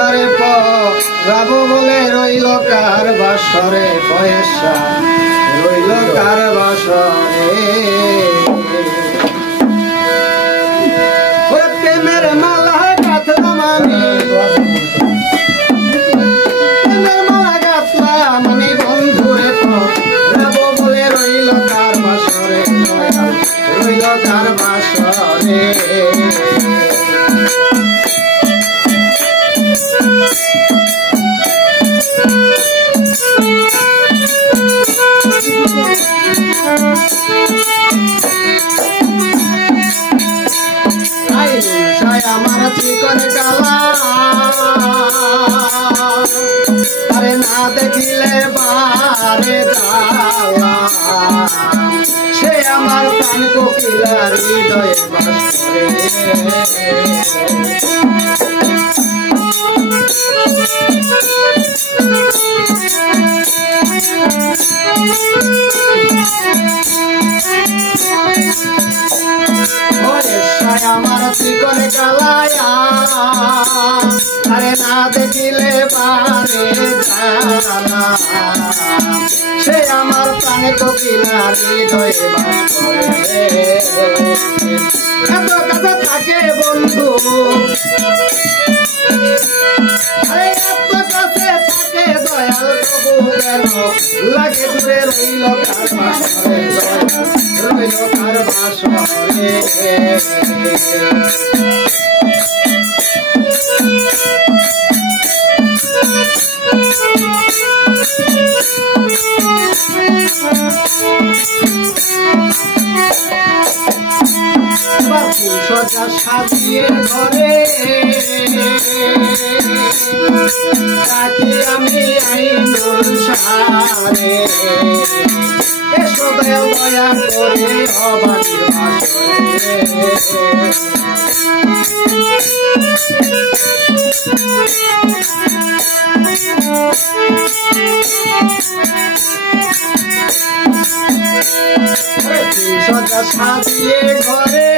পয়সারে পাবো বলে রইল কার বাসরে পয়সা রইল কার বাসরে প্রেমের মালা গাঁথলাম আমি প্রেমের মালা গাঁথলাম আমি বন্ধুরে পাবো বলে রইল কার বাসরে রইল কার বাসরে আমার চিকন কালা আরে না দেখিলে বারে দালা সে আমার প্রাণ কোকিলার হৃদয়ে বাস করে আমার চিকন কালায়া আরে না দেখিলে পারে জানা সে আমার প্রাণে কোকিলার হৃদয়ে বাস করে এত কাছে থাকে বন্ধু আরে এত কাছে থাকে দয়াল তবু কেন লাগে দূরে রইল কার বাসরে রইল কার বাসরে সজা সাজিয়ে ঘরে তাকে আমি আইনুল সারে এসো দয়া করে অবাধি বাসরে সজা সাজিয়ে ঘরে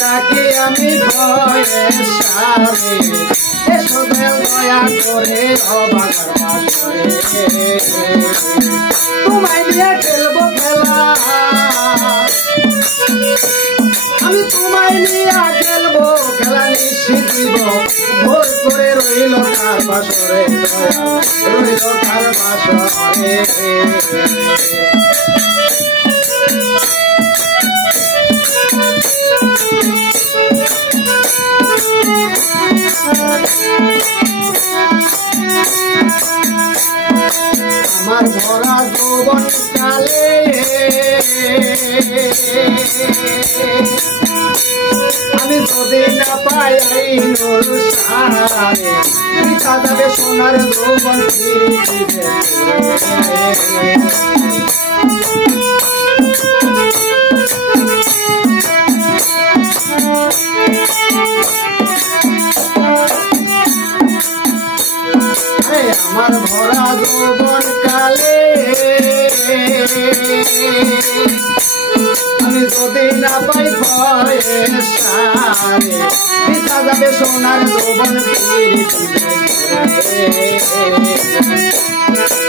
তাকে আমি ভয়ে সারে এসো দয়া করে অবাধি বাসরে তোমায় নিয়ে খেলবো খেলা আমি তোমায় নিয়ে খেলবো খেলা নিশ্চিত দিব ভোর করে রইল কার বাসরে রইল কার বাসরে আমার ভরা যৌবন কালে আমি যদি না পাই আইনুল সারে পিতা যাবে সোনার যৌবন আমার ভরা যৌবন কালে আমি যদি না পাই ভয়ে সারে পিতা যাবে সোনার যৌবন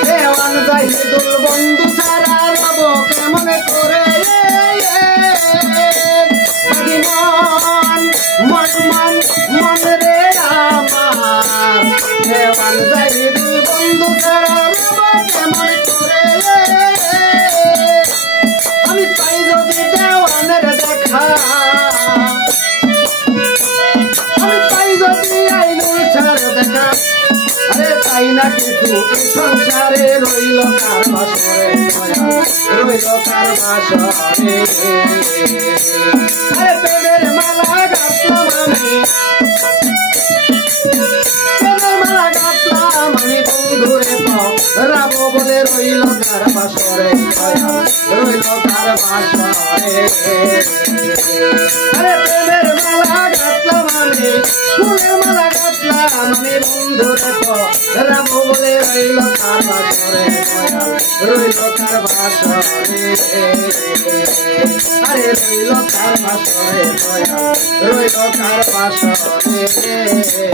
দেওয়ান জাহিদুল বন্ধু ছাড়া রব কেমন করে মন রে আমার দেওয়ান জাহিদুল বন্ধু ছাড়া রব কেমন করে আমি পাই যদি দেওয়ানের দেখা আমি পাই যদি আইনুল ছাড় দেখা আরে তাই না কিছু এই সংসারে রইল কার বাসরে রইল কার বাসরে আরে প্রেমের মালা গাঁথলাম আমি প্রেমের মালা গাঁথলাম আমি বন্ধুরে রাবো বলে রইল কার বাসরে রইল কার বাসরে আরে প্রেমের মালা গাঁথলাম আমি ফুলের মালা গাঁথলাম আমি বন্ধুরে রাম বলে রইল কার বাসরে দয়াল রইল কার বাসরে আরে রইল কার বাসরে দয়াল রইল কার বাসরে